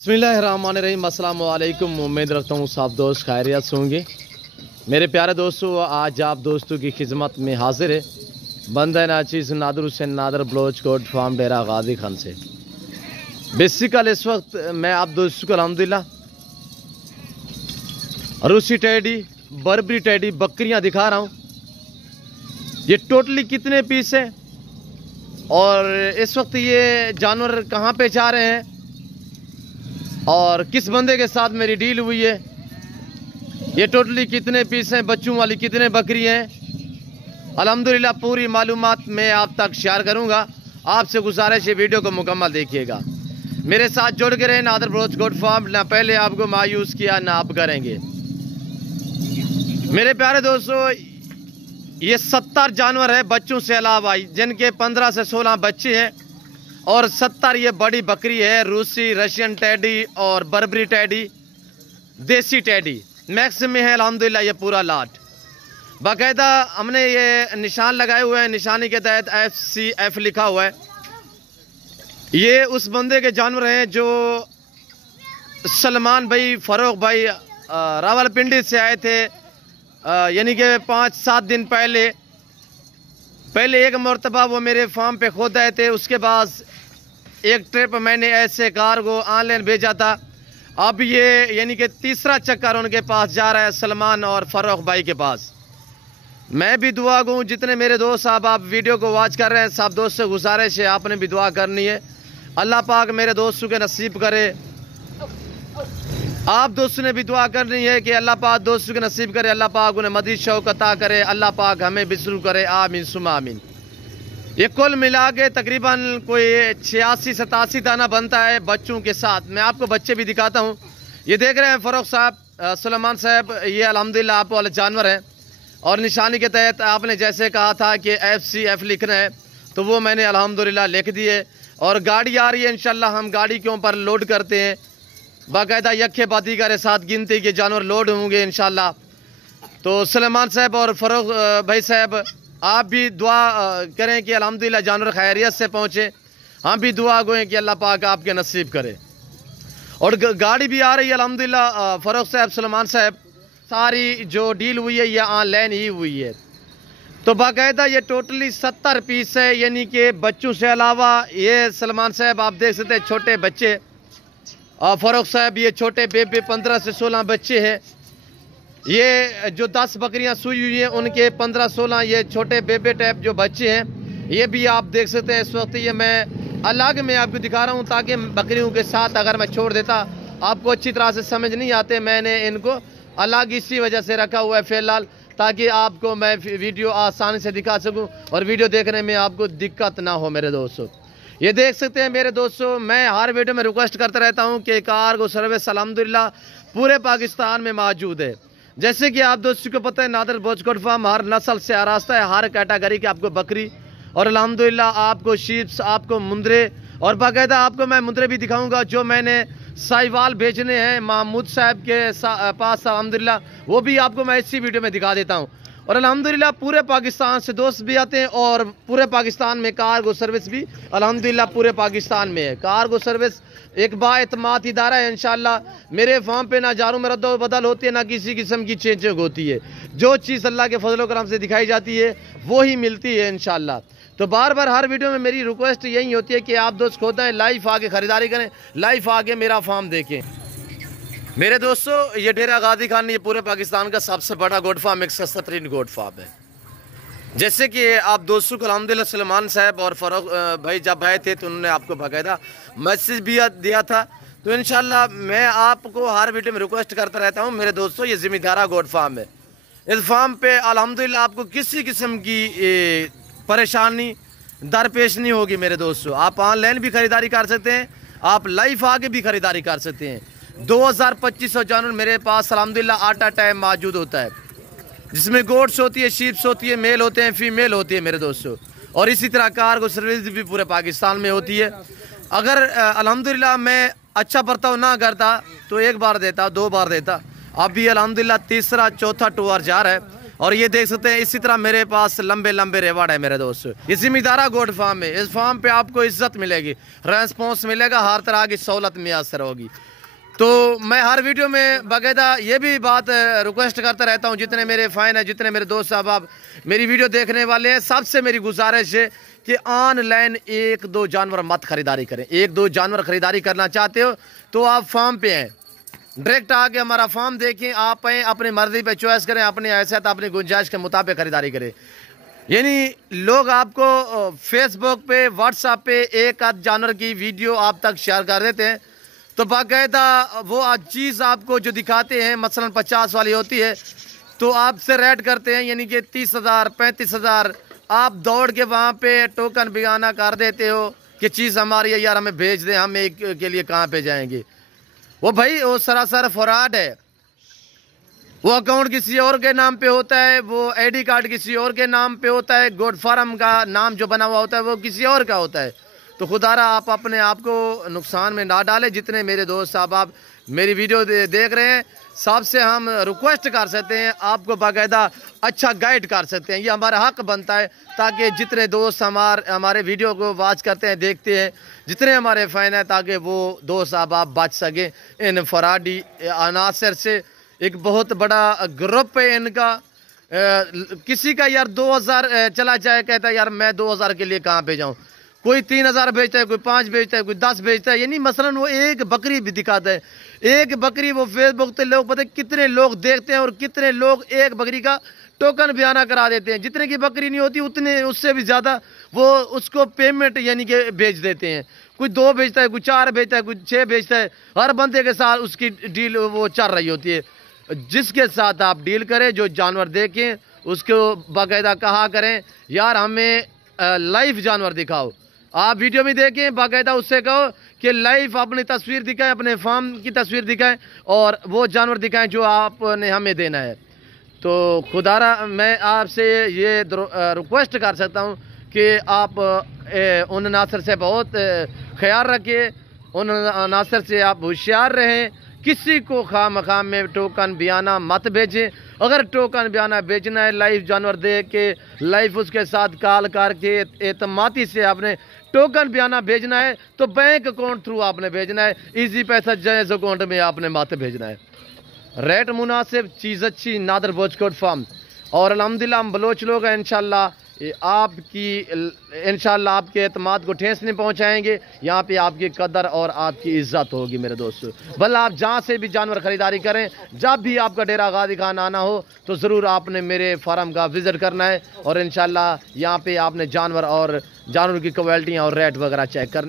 बिस्मिल्लाहिर्रहमानिर्रहीम। अस्सलाम वालेकुम। उम्मीद रखता हूँ सब दोस्त खैरियत से होंगे। मेरे प्यारे दोस्तों, आज आप दोस्तों की खिदमत में हाजिर है बंदा नाचीज़ नादर हुसैन नादर बलोच कोट फार्म डेरा गाजी खान से। बेसिकल इस वक्त मैं आप दोस्तों को अल्हम्दुलिल्लाह रूसी टैडी, बर्बरी टैडी बकरियां दिखा रहा हूँ। ये टोटली कितने पीस है और इस वक्त ये जानवर कहाँ पे जा रहे हैं और किस बंदे के साथ मेरी डील हुई है, ये टोटली कितने पीस हैं, बच्चों वाली कितने बकरी हैं, अल्हम्दुलिल्लाह पूरी मालूमात मैं आप तक शेयर करूंगा। आपसे गुजारिश है वीडियो को मुकम्मल देखिएगा, मेरे साथ जुड़ के रहे। नादर बलोच गोट फार्म, ना पहले आपको मायूस किया ना आप करेंगे। मेरे प्यारे दोस्तों, ये 70 जानवर है बच्चों से अलावा, जिनके 15 से 16 बच्चे हैं और 70 ये बड़ी बकरी है। रूसी, रशियन टैडी और बर्बरी टैडी, देसी टैडी मैक्स में है अल्हम्दुलिल्लाह। ये पूरा लाट बाकायदा हमने ये निशान लगाए हुए हैं, निशानी के तहत FCF लिखा हुआ है। ये उस बंदे के जानवर हैं जो सलमान भाई, फरोख भाई रावलपिंडी से आए थे, यानी कि 5-7 दिन पहले एक मरतबा वो मेरे फार्म पे खुद आए थे। उसके बाद एक ट्रिप मैंने ऐसे कार को ऑनलाइन भेजा था। अब ये यानी कि तीसरा चक्कर उनके पास जा रहा है, सलमान और फरोख भाई के पास। मैं भी दुआ गो, जितने मेरे दोस्त साहब आप वीडियो को वॉच कर रहे हैं, सब दोस्त से गुजारिश है आपने भी दुआ करनी है। अल्लाह पाक मेरे दोस्तों के नसीब करे, आप दोस्तों ने भी दुआ करनी है कि अल्लाह पाक दोस्तों के नसीब करे, अल्लाह पाक उन्हें मज़ीद शौक़ अता करे, अल्लाह पाक हमें बिसरू करे, आमीन सुमा आमीन। ये कुल मिला के तकरीबन कोई 86-87 दाना बनता है बच्चों के साथ। मैं आपको बच्चे भी दिखाता हूँ। ये देख रहे हैं फरोख साहब, सुलेमान साहब, ये अल्हम्दुलिल्लाह आप वाले जानवर हैं और निशानी के तहत आपने जैसे कहा था कि FCF लिखना है तो वो मैंने अल्हम्दुलिल्लाह लिख दिए। और गाड़ी आ रही है, इंशाल्लाह हम गाड़ी के ऊपर लोड करते हैं बाकायदा यखे बादी के साथ गिनती के जानवर लोड होंगे इंशाल्लाह। तो सुलेमान साहब और फरोख भाई साहब, आप भी दुआ करें कि अल्हम्दुलिल्लाह जानवर खैरियत से पहुँचे। हम भी दुआ गोएं कि अल्लाह पाक आपके नसीब करे। और गाड़ी भी आ रही है अल्हम्दुलिल्लाह। फरोख साहब, सुलेमान साहब, सारी जो डील हुई है ये ऑनलाइन ही हुई है। तो बाकायदा ये टोटली 70 पीस है, यानी कि बच्चों से अलावा। ये सलमान साहब आप देख सकते हैं छोटे बच्चे, और फरोख साहब ये छोटे बेबे 15 से 16 बच्चे हैं। ये जो 10 बकरियां सुई हुई हैं उनके 15-16 ये छोटे बेबे टाइप जो बच्चे हैं, ये भी आप देख सकते हैं। इस वक्त ये मैं अलग में आपको दिखा रहा हूँ ताकि बकरियों के साथ अगर मैं छोड़ देता आपको अच्छी तरह से समझ नहीं आते। मैंने इनको अलग इसी वजह से रखा हुआ है फ़िलहाल, ताकि आपको मैं वीडियो आसानी से दिखा सकूँ और वीडियो देखने में आपको दिक्कत ना हो। मेरे दोस्तों ये देख सकते हैं मेरे दोस्तों, मैं हर वीडियो में रिक्वेस्ट करता रहता हूं कि कार्गो सर्विस अल्हम्दुलिल्लाह पूरे पाकिस्तान में मौजूद है। जैसे कि आप दोस्तों को पता है, नादर बलोच गोट फार्म हर नस्ल से आरास्ता है, हर कैटेगरी की आपको बकरी और अल्हम्दुलिल्लाह आपको शीप्स, आपको मुंदरे, और बाकायदा आपको मैं मुंदरे भी दिखाऊंगा जो मैंने साहिवाल भेजने हैं महमूद साहब के पास अल्हम्दुलिल्लाह, वो भी आपको मैं इसी वीडियो में दिखा देता हूँ। और अल्हम्दुलिल्लाह पूरे पाकिस्तान से दोस्त भी आते हैं और पूरे पाकिस्तान में कार्गो सर्विस भी अल्हम्दुलिल्लाह पूरे पाकिस्तान में है। कार्गो सर्विस एक बाएतमाद इदारा है इंशाल्लाह। मेरे फार्म पे ना जारों में रद्द बदल होती है, ना किसी किस्म की चेंजिंग होती है। जो चीज़ अल्लाह के फजल करम से दिखाई जाती है वो ही मिलती है इंशाल्लाह। तो बार बार हर वीडियो में मेरी रिक्वेस्ट यही होती है कि आप दोस्त खुद आए, लाइव आके ख़रीदारी करें, लाइव आके मेरा फार्म देखें। मेरे दोस्तों, ये डेरा गाजी खान ये पूरे पाकिस्तान का सबसे बड़ा गोट फार्म, एक सस्ता तरीन गोट फार्म है। जैसे कि आप दोस्तों को अल्हम्दुलिल्लाह सुलेमान साहब और फरोख भाई जब आए थे तो उन्होंने आपको बाकायदा मैसेज भी दिया था। तो इंशाल्लाह मैं आपको हर वीडियो में रिक्वेस्ट करता रहता हूँ। मेरे दोस्तों, ये ज़िम्मेदारा गोट फार्म है। इस फार्म पे अल्हम्दुलिल्लाह आपको किसी किस्म की परेशानी दरपेश नहीं होगी। मेरे दोस्तों, आप ऑनलाइन भी ख़रीदारी कर सकते हैं, आप लाइव आके भी ख़रीदारी कर सकते हैं। 2200 जानवर मेरे पास अल्हम्दुलिल्लाह आटा टाइम मौजूद होता है, जिसमें गोट्स होती है, शीप्स होती है, मेल होते हैं, फीमेल होती है मेरे दोस्तों। और इसी तरह कार्गो सर्विस भी पूरे पाकिस्तान में होती है। अगर अल्हम्दुलिल्लाह मैं अच्छा बर्ताव ना करता तो 1 बार देता, 2 बार देता। अब भी अल्हम्दुलिल्लाह तीसरा चौथा टूर जा रहा है اور یہ دیکھ سکتے ہیں اسی طرح میرے پاس لمبے لمبے ریوارڈ ہے میرے دوست. یہ ذمہ دارہ گوٹ فارم ہے. اس فارم پہ آپ کو عزت ملے گی, ریسپانس ملے گا, ہر طرح کی سہولت میسر ہوگی. تو میں ہر ویڈیو میں باقاعدہ یہ بھی بات ریکویسٹ کرتا رہتا ہوں, جتنے میرے فین ہیں, جتنے میرے دوست احباب میری ویڈیو دیکھنے والے ہیں, سب سے میری گزارش ہے کہ آن لائن 1-2 جانور مت خریداری کریں. 1-2 جانور خریداری کرنا چاہتے ہو تو آپ فارم پہ ہیں, ڈائریکٹ آ کے ہمارا فارم دیکھیں, آپ آئیں, اپنی مرضی پہ چوائس کریں, اپنی حیثیت اپنی گنجائش کے مطابق خریداری کریں. یعنی لوگ آپ کو فیس بک پہ, واٹس ایپ پہ ایک آدھ جانور کی ویڈیو آپ تک شیئر کر دیتے ہیں, تو باقاعدہ وہ چیز آپ کو جو دکھاتے ہیں مثلا 50 والی ہوتی ہے تو آپ سے ریٹ کرتے ہیں, یعنی کہ 30,000 35,000. آپ دوڑ کے وہاں پہ ٹوکن بیانہ کر دیتے ہو کہ چیز ہماری ہے یار, ہمیں بھیج دیں, ہم ایک کے لیے کہاں پہ جائیں گے. وہ بھائی وہ سراسر فراڈ ہے. وہ اکاؤنٹ کسی اور کے نام پہ ہوتا ہے, وہ آئی ڈی کارڈ کسی اور کے نام پہ ہوتا ہے, گوٹ فارم کا نام جو بنا ہوا ہوتا ہے وہ کسی اور کا ہوتا ہے. تو خدا را آپ اپنے آپ کو نقصان میں نہ ڈالیں. جتنے میرے دوست صاحب میری ویڈیو دیکھ رہے ہیں, سب سے ہم ریکویسٹ کر سکتے ہیں, آپ کو باقاعدہ اچھا گائیڈ کر سکتے ہیں. یہ ہمارا حق بنتا ہے تاکہ جتنے دوست ہمارے ویڈیو کو واچ کرتے ہیں, دیکھتے ہیں, جتنے ہمارے فین ہیں, تاکہ وہ دوست صاحب بچ سکیں ان فراڈی عناصر سے. ایک بہت بڑا گروپ ہے ان کا. کسی کا یار 2,000 چلا جائے, کہتا ہے یار میں 2,000 کے لیے کہاں پہ جاؤں. کوئی 3,000 بیچتا ہے, کوئی 5 بیچتا ہے, کوئی 10 بیچتا ہے. یعنی مثلا وہ ایک بکری بھی دکھاتا ہے, ایک بکری وہ فیس بک پہ لوگ پتہ کتنے لوگ دیکھتے ہیں اور کتنے لوگ ایک بکری کا ٹوکن بیانہ کرا دیتے ہیں. جتنے کی بکری نہیں ہوتی اتنے اس سے بھی زیادہ وہ اس کو پیمنٹ یعنی کہ بیچ دیتے ہیں. کوئی 2 بیچتا ہے, کوئی 4 بیچتا ہے, کوئی 6 بیچتا ہے. ہر بندے کے ساتھ اس کی ڈیل وہ چل رہی ہوتی ہے. جس کے ساتھ آپ ڈیل کریں, جو جانور دیکھیں اس کو باقاعدہ کہا کریں یار ہمیں لائف جانور دکھاؤ. آپ ویڈیو میں دیکھیں, باقاعدہ اس سے کہو کہ لائف اپنی تصویر دکھائیں, اپنے فارم کی تصویر دکھائیں اور وہ جانور دکھائیں جو آپ نے ہمیں دینا ہے. تو خدا را میں آپ سے یہ ریکویسٹ کر سکتا ہوں کہ آپ ان عناصر سے بہت خیال رکھیں, ان عناصر سے آپ ہوشیار رہیں. کسی کو خواہ مخواہ میں ٹوکن بیانہ مت بھیجیں. اگر ٹوکن بیانہ بیچنا ہے, لائف جانور دے کے لائف اس کے ساتھ کال کر کے اعتمادی سے آپ نے ٹوکن بیانہ بھیجنا ہے تو بینک اکاؤنٹ تھرو آپ نے بھیجنا ہے, ایزی پیسہ جائز اکاؤنٹ میں آپ نے مت بھیجنا ہے. ریٹ مناسب, چیز اچھی, نادر بوچھ کوٹ فارم. اور الحمدللہ ہم بلوچ لوگ ہیں, انشاءاللہ آپ کے اعتماد کو ٹھیس نہیں پہنچائیں گے. یہاں پہ آپ کی قدر اور آپ کی عزت ہوگی میرے دوست. بل آپ جہاں سے بھی جانور خریداری کریں, جب بھی آپ کا ڈیرہ غازی خان آنا ہو تو ضرور آپ نے میرے فارم کا وزٹ کرنا ہے, اور انشاءاللہ یہاں پہ آپ نے جانور کی کوالٹیاں اور ریٹ وغیرہ چیک کرنا.